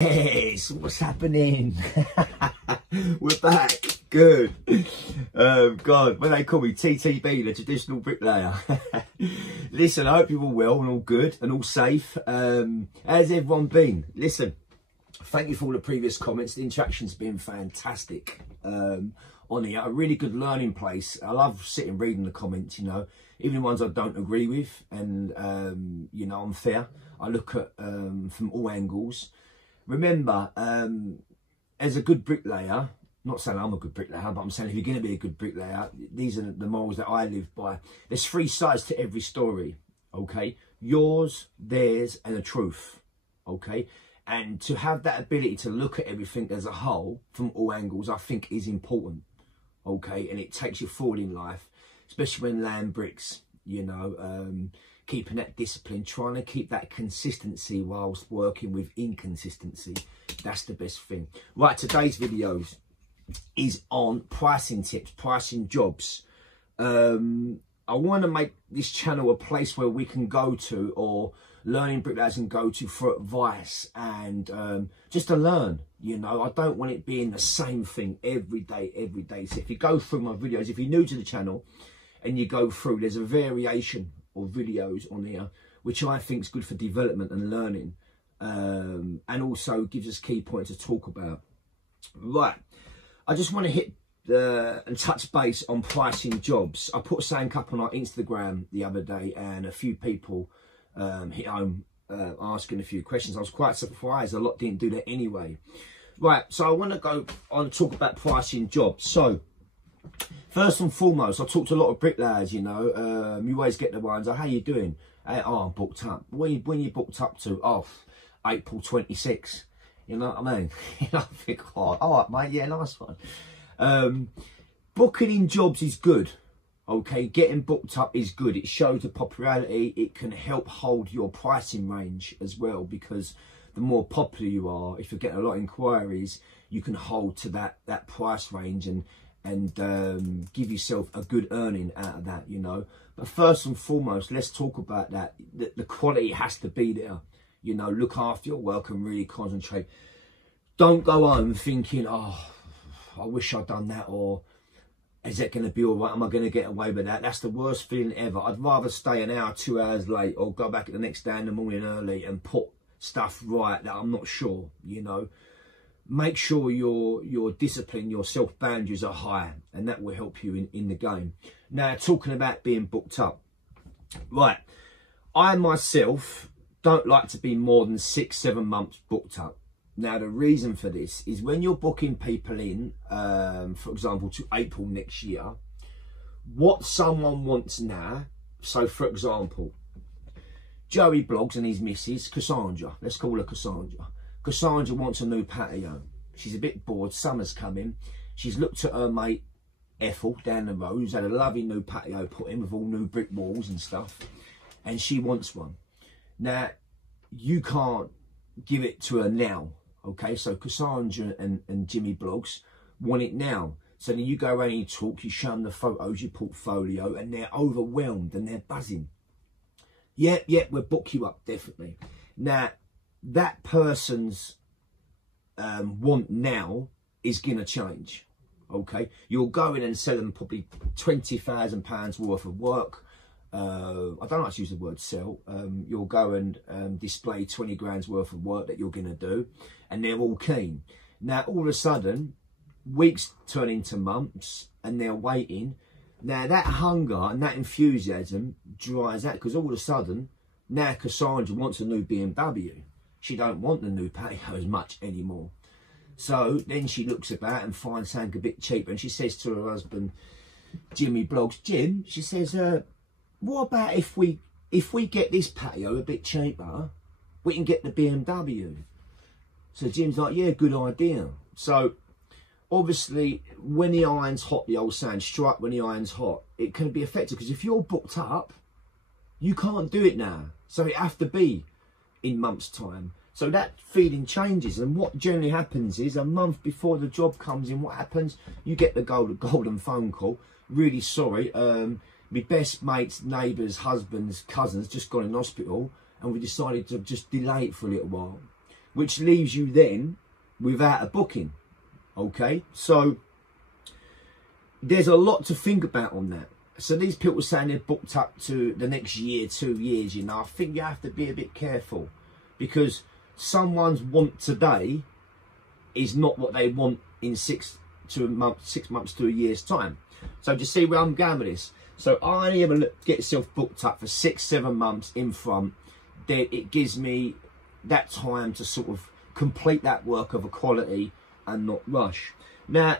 Yes, what's happening? We're back. Good. God, when they call me TTB, the traditional bricklayer. Listen, I hope you're all well and all good and all safe. How's everyone been? Listen, thank you for all the previous comments. The interaction's been fantastic on here. A really good learning place. I love sitting reading the comments, you know, even the ones I don't agree with, and you know, I'm fair. I look at from all angles. Remember, as a good bricklayer, not saying I'm a good bricklayer, but I'm saying if you're going to be a good bricklayer, these are the morals that I live by. There's three sides to every story, okay? Yours, theirs, and the truth, okay? And to have that ability to look at everything as a whole from all angles, I think is important, okay? And it takes you forward in life, especially when laying bricks, you know, keeping that discipline, trying to keep that consistency whilst working with inconsistency. That's the best thing. Right, today's videos is on pricing tips, pricing jobs. I want to make this channel a place where we can go to, or learning bricklayers can go to for advice and just to learn, you know. I don't want it being the same thing every day. So if you go through my videos, if you're new to the channel and you go through, there's a variation of videos on here which I think is good for development and learning, and also gives us key points to talk about. Right, I just want to hit and touch base on pricing jobs. I put something up on our Instagram the other day and a few people hit home asking a few questions. I was quite surprised a lot didn't do that anyway. Right, so I want to go on and talk about pricing jobs. So first and foremost, I talk to a lot of bricklayers, you know. You always get the ones, oh, how you doing? Oh, I'm booked up. When you booked up to? Oh, April 26. You know what I mean? I think, oh, all right, mate, yeah, nice one. Booking in jobs is good, okay? Getting booked up is good. It shows the popularity. It can help hold your pricing range as well, because the more popular you are, if you're getting a lot of inquiries, you can hold to that price range and give yourself a good earning out of that, you know. But first and foremost, let's talk about that. The quality has to be there, you know. Look after your work and really concentrate. Don't go home thinking, oh, I wish I'd done that, or is it going to be all right? Am I going to get away with that? That's the worst feeling ever. I'd rather stay an hour, 2 hours late, or go back the next day in the morning early and put stuff right that I'm not sure, you know. Make sure your discipline, your self-boundaries are high, and that will help you in the game. Now, talking about being booked up. Right, I myself don't like to be more than 6-7 months booked up. Now, the reason for this is when you're booking people in, for example, to April next year, what someone wants now, so for example, Joey Blogs and his missus, Cassandra, let's call her Cassandra. Cassandra wants a new patio. She's a bit bored, summer's coming. She's looked at her mate Ethel down the road, who's had a lovely new patio put in with all new brick walls and stuff, and she wants one. Now, you can't give it to her now, okay? So Cassandra and Jimmy Blogs want it now. So then you go around and you talk, you show them the photos, your portfolio, and they're overwhelmed and they're buzzing. Yeah, we'll book you up, definitely. Now, that person's want now is going to change, okay? You'll go in and sell them probably £20,000 worth of work. I don't like to use the word sell. You'll go and display 20 grand's worth of work that you're going to do, and they're all keen. Now, all of a sudden, weeks turn into months, and they're waiting. Now, that hunger and that enthusiasm dries out, because all of a sudden, now Cassandra wants a new BMW. She don't want the new patio as much anymore. So then she looks about and finds something a bit cheaper, and she says to her husband, Jimmy Blogs, Jim, she says, what about if we get this patio a bit cheaper, we can get the BMW? So Jim's like, yeah, good idea. So obviously, when the iron's hot, the old saying, strike when the iron's hot, it can be effective, because if you're booked up, you can't do it now. So it have to be in months' time. So that feeling changes, and what generally happens is a month before the job comes in, what happens? You get the golden phone call. Really sorry, my best mates, neighbours, husbands, cousins just gone in hospital, and we decided to just delay it for a little while. which leaves you then without a booking. Okay, so there's a lot to think about on that. So these people saying they're booked up to the next year, 2 years, you know, I think you have to be a bit careful, because someone's want today is not what they want in 6 months to a year's time. So do you see where I'm going with this? So I only ever get yourself booked up for 6-7 months in front. Then it gives me that time to sort of complete that work of a quality and not rush. Now,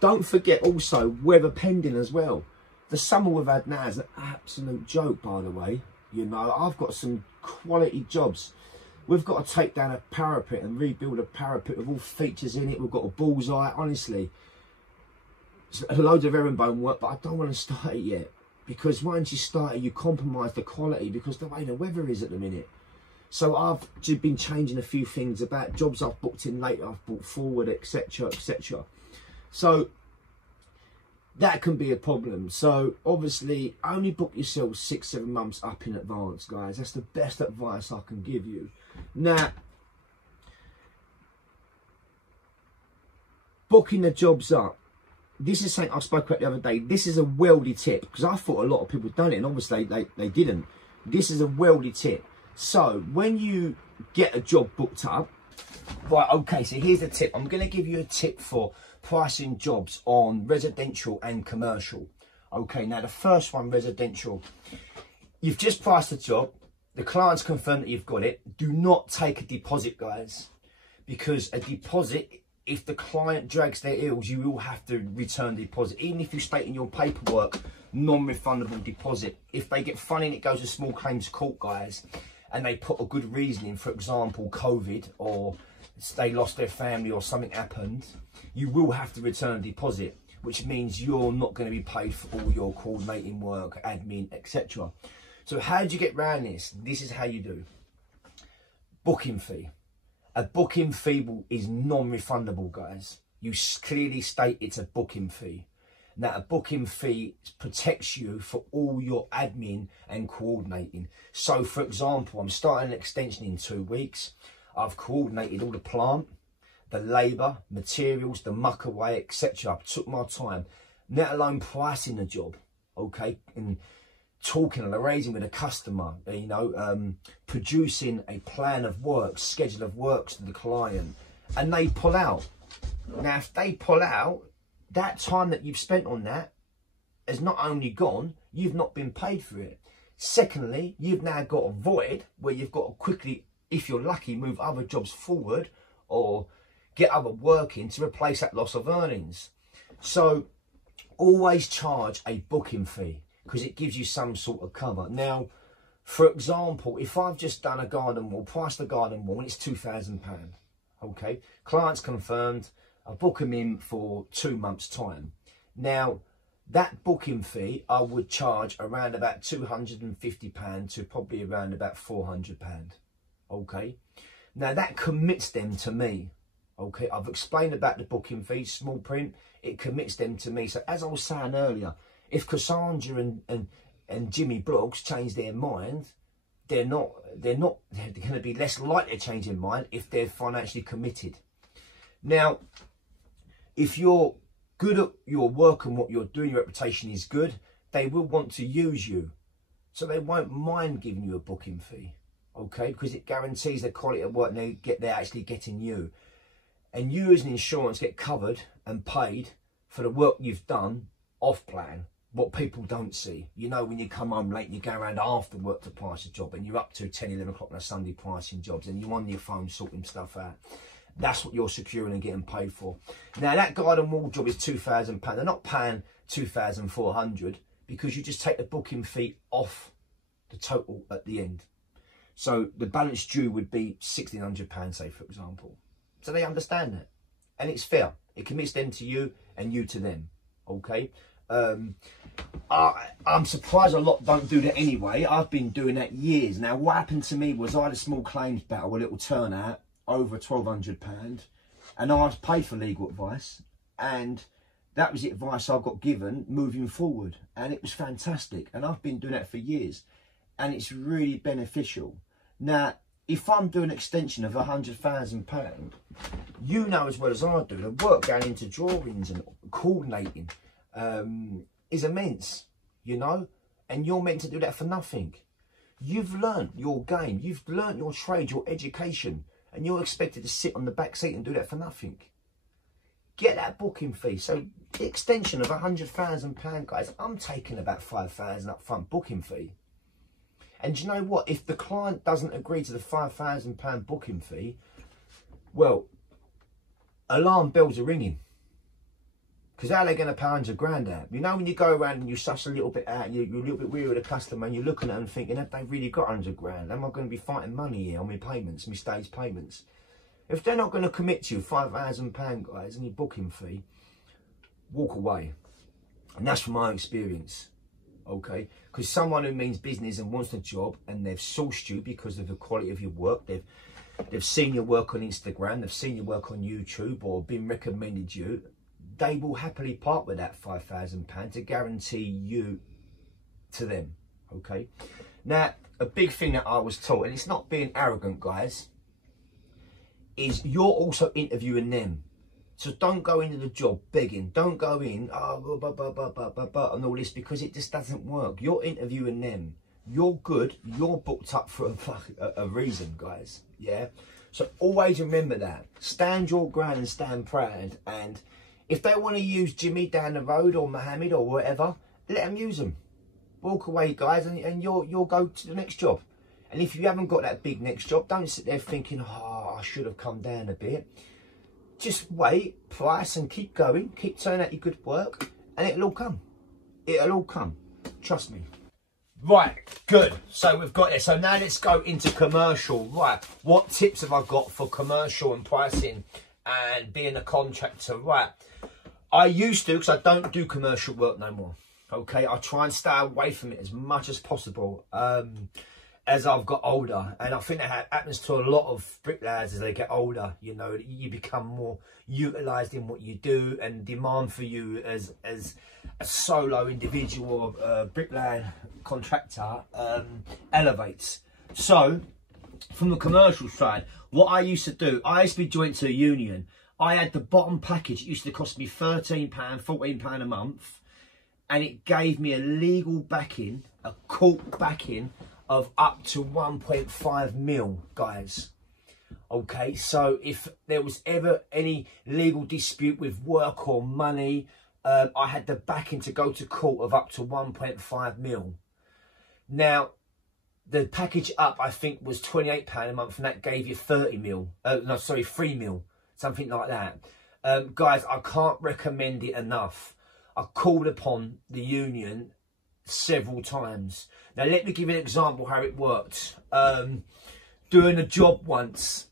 don't forget also weather pending as well. The summer we've had now is an absolute joke, by the way. You know, I've got some quality jobs. We've got to take down a parapet and rebuild a parapet with all features in it. We've got a bullseye, honestly. Loads of herringbone work, but I don't want to start it yet. Because once you start it, you compromise the quality because the way the weather is at the minute. So I've just been changing a few things about jobs I've booked in later, I've brought forward, etc, etc. So that can be a problem. So obviously only book yourself 6-7 months up in advance, guys. That's the best advice I can give you. Now, booking the jobs up, this is something I spoke about the other day. This is a wealthy tip, because I thought a lot of people done it and obviously they didn't. This is a wealthy tip. So when you get a job booked up, right, okay, so here's the tip. I'm going to give you a tip for pricing jobs on residential and commercial. Okay, now the first one, residential. You've just priced the job. The client's confirmed that you've got it. Do not take a deposit, guys, because a deposit, if the client drags their heels, you will have to return the deposit. Even if you state in your paperwork, non-refundable deposit. If they get funny and it goes to small claims court, guys, and they put a good reason in, for example, COVID, or they lost their family or something happened, you will have to return a deposit, which means you're not going to be paid for all your coordinating work, admin, etc. So how do you get around this? This is how you do. Booking fee. A booking fee is non-refundable, guys. You clearly state it's a booking fee. Now, a booking fee protects you for all your admin and coordinating. So, for example, I'm starting an extension in 2 weeks. I've coordinated all the plant, the labour, materials, the muck away, etc. I took my time, let alone pricing the job, okay, and talking and liaising with a customer, you know, producing a plan of works, schedule of works to the client, and they pull out. Now, if they pull out, that time that you've spent on that has not only gone, you've not been paid for it. Secondly, you've now got a void where you've got to quickly, if you're lucky, move other jobs forward or get other work in to replace that loss of earnings. So always charge a booking fee, because it gives you some sort of cover. Now, for example, if I've just done a garden wall, priced the garden wall, and it's £2,000, okay, client's confirmed, I book them in for 2 months' time. Now, that booking fee, I would charge around about £250 to probably around about £400, okay? Now, that commits them to me, okay? I've explained about the booking fee, small print, it commits them to me. So, as I was saying earlier, if Cassandra and Jimmy Bloggs change their mind, they're going to be less likely to change their mind if they're financially committed. Now, if you're good at your work and what you're doing, your reputation is good, they will want to use you. So they won't mind giving you a booking fee, okay? Because it guarantees the quality of work they're actually getting you. And you as an insurance get covered and paid for the work you've done off plan, what people don't see. You know, when you come home late, you go around after work to price a job, and you're up to 10, 11 o'clock on a Sunday pricing jobs, and you're on your phone sorting stuff out. That's what you're securing and getting paid for. Now, that garden wall job is £2,000. They're not paying £2,400 because you just take the booking fee off the total at the end. So the balance due would be £1,600, say, for example. So they understand that. And it's fair. It commits them to you and you to them. Okay? I'm surprised a lot don't do that anyway. I've been doing that years. Now, what happened to me was I had a small claims battle, a little turnout, over £1,200, and I was paid for legal advice, and that was the advice I got given moving forward, and it was fantastic, and I've been doing that for years, and it's really beneficial. Now, if I'm doing an extension of £100,000, you know as well as I do, the work going into drawings and coordinating is immense, you know, and you're meant to do that for nothing. You've learned your game, you've learned your trade, your education, and you're expected to sit on the back seat and do that for nothing. Get that booking fee. So the extension of £100,000, guys, I'm taking about £5,000 up front booking fee. And do you know what? If the client doesn't agree to the £5,000 booking fee, well, alarm bells are ringing. Because how are they going to pay £100,000 out? You know, when you go around and you suss a little bit out, you're a little bit weary of the customer, and you're looking at them thinking, have they really got £100,000? Am I going to be fighting money here on my payments, my stage payments? If they're not going to commit to you £5,000, guys, and your booking fee, walk away. And that's from my experience, okay? Because someone who means business and wants the job, and they've sourced you because of the quality of your work, they've seen your work on Instagram, they've seen your work on YouTube, or been recommended you, they will happily part with that £5,000 to guarantee you to them, okay? Now, a big thing that I was taught, and it's not being arrogant, guys, is you're also interviewing them. So don't go into the job begging. Don't go in, and all this, because it just doesn't work. You're interviewing them. You're good. You're booked up for a reason, guys. Yeah? So always remember that. Stand your ground and stand proud. And if they want to use Jimmy down the road, or Mohammed, or whatever, let them use them. Walk away, guys, and you'll go to the next job. And if you haven't got that big next job, don't sit there thinking, oh, I should have come down a bit. Just wait, price, and keep going. Keep turning out your good work, and it'll all come. It'll all come. Trust me. Right, good. So we've got it. So now let's go into commercial. Right, what tips have I got for commercial and pricing and being a contractor? Right, I used to, because I don't do commercial work no more. Okay, I try and stay away from it as much as possible. As I've got older, and I think that happens to a lot of bricklayers as they get older. You know, you become more utilised in what you do, and demand for you as a solo individual bricklaying contractor elevates. So from the commercial side, what I used to do, I used to be joined to a union. I had the bottom package. It used to cost me £13, £14 a month, and it gave me a legal backing, a court backing of up to 1.5 mil, guys. Okay, so if there was ever any legal dispute with work or money, I had the backing to go to court of up to 1.5 mil. Now, the package up, I think, was £28 a month, and that gave you 30 mil. No, sorry, 3 mil, something like that. Guys, I can't recommend it enough. I called upon the union several times. Now let me give you an example how it worked. Doing a job once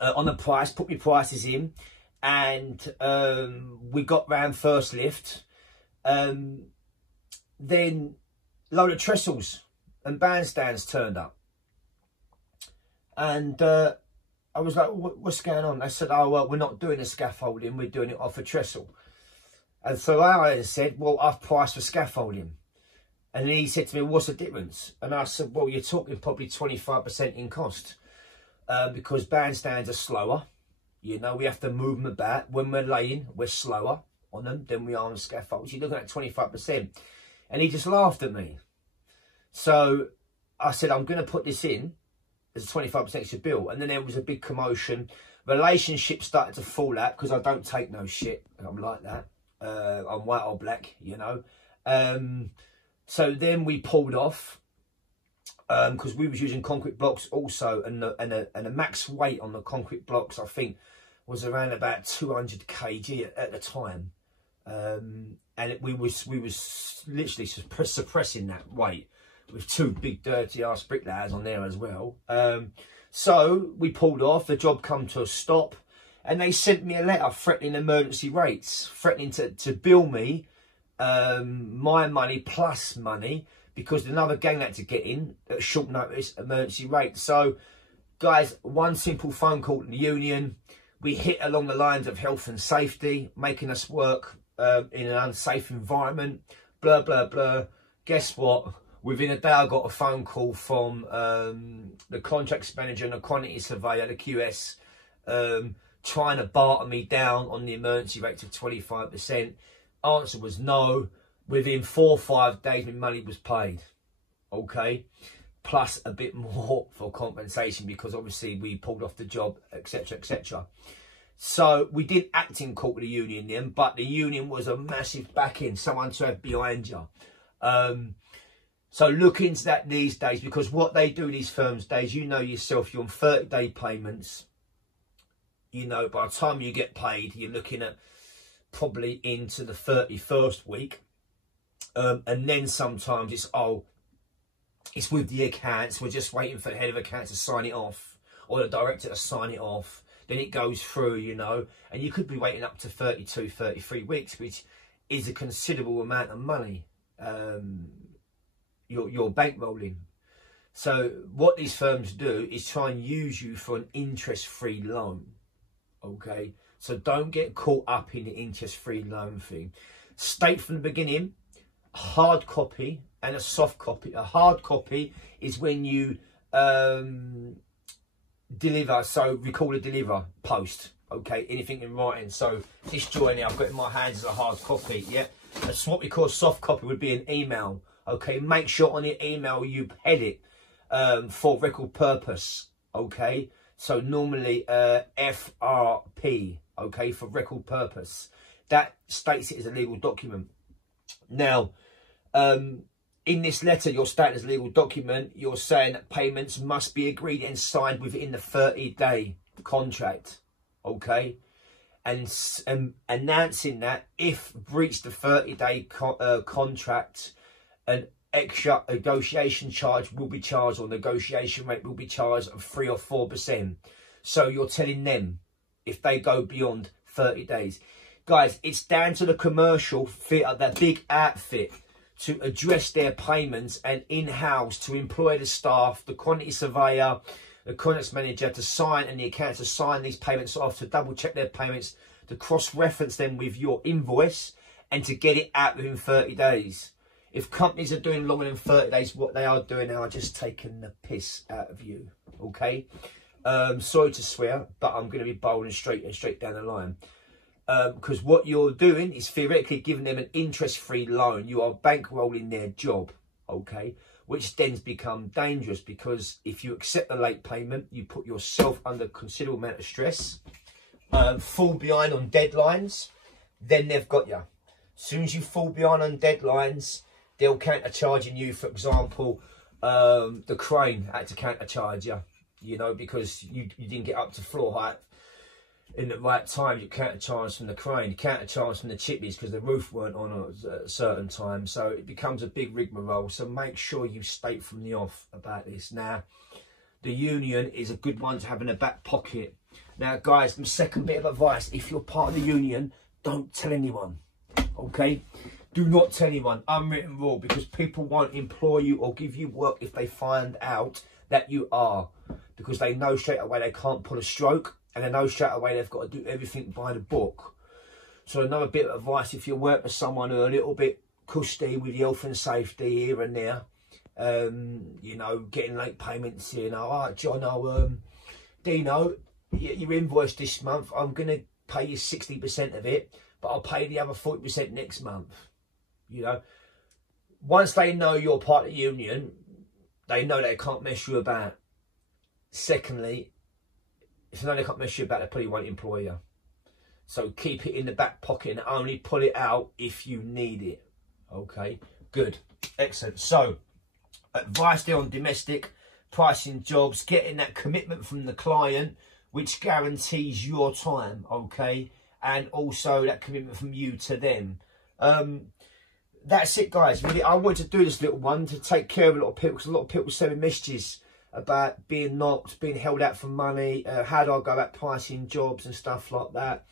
on the price, put my prices in, and we got round first lift. Then load of trestles and bandstands turned up, and I was like, what's going on? They said, oh well, we're not doing the scaffolding, we're doing it off a trestle. And so I said, well, I've priced for scaffolding. And then he said to me, what's the difference? And I said, well, you're talking probably 25% in cost. Because bandstands are slower. You know, we have to move them about. When we're laying, we're slower on them than we are on scaffolds. You're looking at 25%. And he just laughed at me. So I said, I'm going to put this in as a 25% extra bill. And then there was a big commotion. Relationships started to fall out because I don't take no shit. I'm like that. I'm white or black, you know. So then we pulled off because we was using concrete blocks also, and the max weight on the concrete blocks, I think, was around about 200 kg at the time, and we was literally suppressing that weight with two big dirty ass bricklayers on there as well. So we pulled off. The job come to a stop, and they sent me a letter threatening emergency rates, threatening to bill me my money plus money, because another gang had to get in at short notice, emergency rate. So guys, one simple phone call to the union, we hit along the lines of health and safety, making us work in an unsafe environment, blah blah blah. Guess what? Within a day, I got a phone call from the contracts manager and the quantity surveyor, the QS, trying to barter me down on the emergency rate to 25%. Answer was no. Within 4 or 5 days, my money was paid. Okay, plus a bit more for compensation because obviously we pulled off the job, etc., etc. So we did act in court with the union then, but the union was a massive backing, someone to have behind you. So look into that these days, because what they do, these firms days, you know yourself, you're on 30-day payments. You know, by the time you get paid, you're looking at probably into the 31st week. And then sometimes it's, oh, it's with the accounts, we're just waiting for the head of accounts to sign it off, or the director to sign it off. Then it goes through, you know, and you could be waiting up to 32, 33 weeks, which is a considerable amount of money. You're bankrolling. So what these firms do is try and use you for an interest-free loan. Okay, so don't get caught up in the interest-free loan thing. State from the beginning, hard copy and a soft copy. A hard copy is when you deliver, so record a deliver post. Okay, anything in writing. So this joining I've got in my hands is a hard copy. Yeah, that's what we call soft copy. Would be an email. Okay, make sure on your email you head it for record purpose. Okay, so normally FRP. Okay, for record purpose. That states it as a legal document. Now, in this letter, you're stating as a legal document, you're saying that payments must be agreed and signed within the 30-day contract. Okay, and announcing that if breached the 30-day contract, an extra negotiation charge will be charged, or negotiation rate will be charged of 3 or 4%. So you're telling them if they go beyond 30 days. Guys, it's down to the commercial fitter, that big outfit, to address their payments, and in-house to employ the staff, the quantity surveyor, the contracts manager to sign, and the accountant to sign these payments off, to double check their payments, to cross-reference them with your invoice, and to get it out within 30 days. If companies are doing longer than 30 days, what they are doing now are just taking the piss out of you. Okay? Sorry to swear, but I'm going to be bold and straight down the line. Because what you're doing is theoretically giving them an interest-free loan. You are bankrolling their job, okay? Which then become dangerous, because if you accept a late payment, you put yourself under considerable amount of stress, fall behind on deadlines, then they've got you. As soon as you fall behind on deadlines, they'll counter-charging you. For example, the crane had to counter-charge you, you know, because you didn't get up to floor height in the right time. You counter-charge from the crane, you counter-charge from the chippies because the roof weren't on at a certain time. So it becomes a big rigmarole. So make sure you state from the off about this. Now, the union is a good one to have in the back pocket. Now, guys, my second bit of advice: if you're part of the union, don't tell anyone. Okay? Do not tell anyone. Unwritten rule, because people won't employ you or give you work if they find out that you are, because they know straight away they can't pull a stroke, and they know straight away they've got to do everything by the book. So another bit of advice: if you work with someone who are a little bit cushy with health and safety here and there, you know, getting late payments, you know, all right, John, Dino, your invoice this month, I'm going to pay you 60% of it, but I'll pay the other 40% next month. You know, once they know you're part of the union, they know they can't mess you about. Secondly, if they know they can't mess you about, they probably won't employ you. So keep it in the back pocket and only pull it out if you need it. Okay, good, excellent. So, advice there on domestic pricing jobs: getting that commitment from the client, which guarantees your time, okay, and also that commitment from you to them. That's it, guys. Really, I wanted to do this little one to take care of a lot of people, because a lot of people sending messages about being knocked, being held out for money, how do I go about pricing jobs and stuff like that.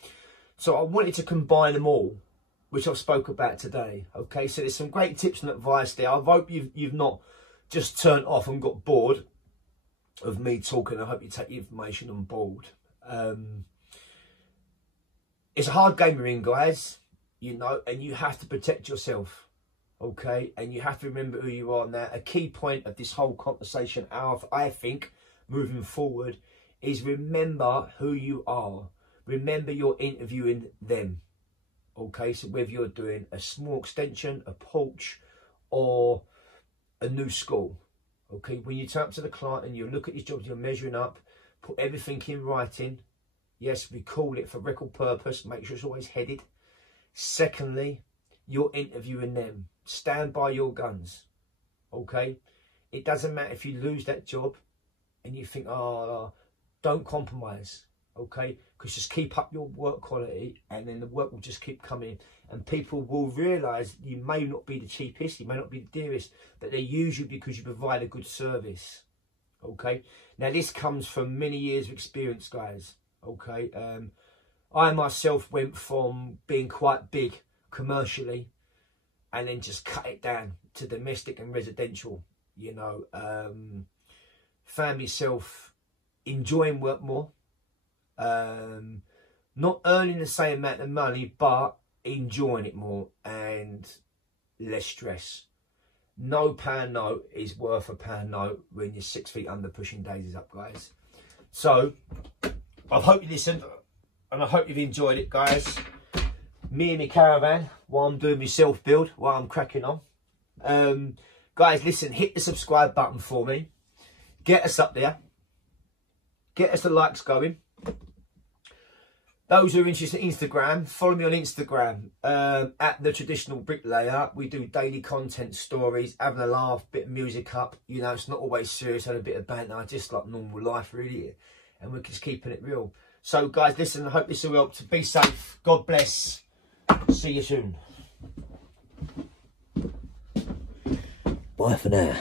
So I wanted to combine them all, which I've spoke about today. Okay, so there's some great tips and advice there. I hope you've not just turned off and got bored of me talking. I hope you take the information on board. It's a hard game you're in, guys, you know, and you have to protect yourself. okay? And you have to remember who you are now. A key point of this whole conversation, I think, moving forward, is remember who you are. Remember you're interviewing them, okay? So whether you're doing a small extension, a porch, or a new school, okay? When you turn up to the client and you look at these jobs, you're measuring up, put everything in writing. Yes, we call it for record purpose, make sure it's always headed. Secondly, you're interviewing them. Stand by your guns, okay? It doesn't matter if you lose that job and you think, oh, don't compromise, okay? Because just keep up your work quality and then the work will just keep coming. And people will realise you may not be the cheapest, you may not be the dearest, but they use you because you provide a good service, okay? Now, this comes from many years of experience, guys, okay? I myself went from being quite big commercially and then just cut it down to domestic and residential, you know. Found myself enjoying work more, not earning the same amount of money, but enjoying it more and less stress. No pound note is worth a pound note when you're 6 feet under pushing daisies up, guys. So I hope you listened and I hope you've enjoyed it, guys. Me and my caravan while I'm doing my self build, while I'm cracking on. Guys, listen, hit the subscribe button for me. Get us up there. Get us the likes going. Those who are interested in Instagram, follow me on Instagram at The Traditional Bricklayer. We do daily content stories, having a laugh, bit of music up. You know, it's not always serious, having a bit of banter, just like normal life, really. And we're just keeping it real. So, guys, listen, I hope this will help. Be safe. God bless. See you soon. Bye for now.